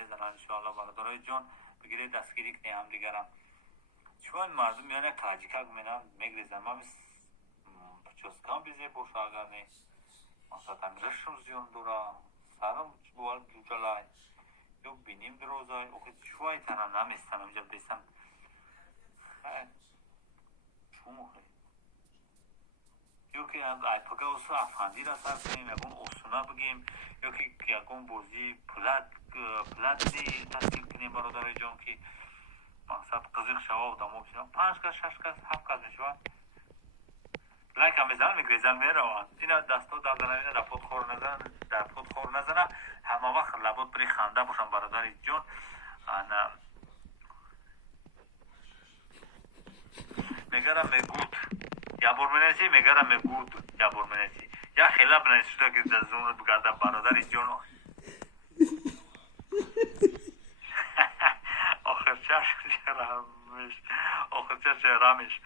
میزنن انشاءالله برادرای جان بگیرید دستگیری کنی هم دیگرم. چون این مردم میانه تاجیکا میانه میگریزن ما چسکان بیزه بوش اگر نه مثلا رشم زیون دورا سرم بوال جوجلای یا بینیم دروزای اوکی شوی تنم نمیستم جب دیسم چون مخی یا که ایپاگه اصلا افغانی را سر کنیم یکون اصونا بگیم یا که یکون بوزی پلت دی تشکیل کنیم برادرای جان که مقصد قزق شوا و دمو بشنم 5 کس 6 کس 7 کس میشوان لایک هم بزن میگریزن میروان اینا دستو در دنوینه در پود خور نزنه همه وقت لابد بری خنده باشن برادر جان انا میگرم میگود یا برمنسی میگرم میگود یا برمنسی یا خیلی بنیسی شده که در زون رو بگردم برادر جان آخر چه رامش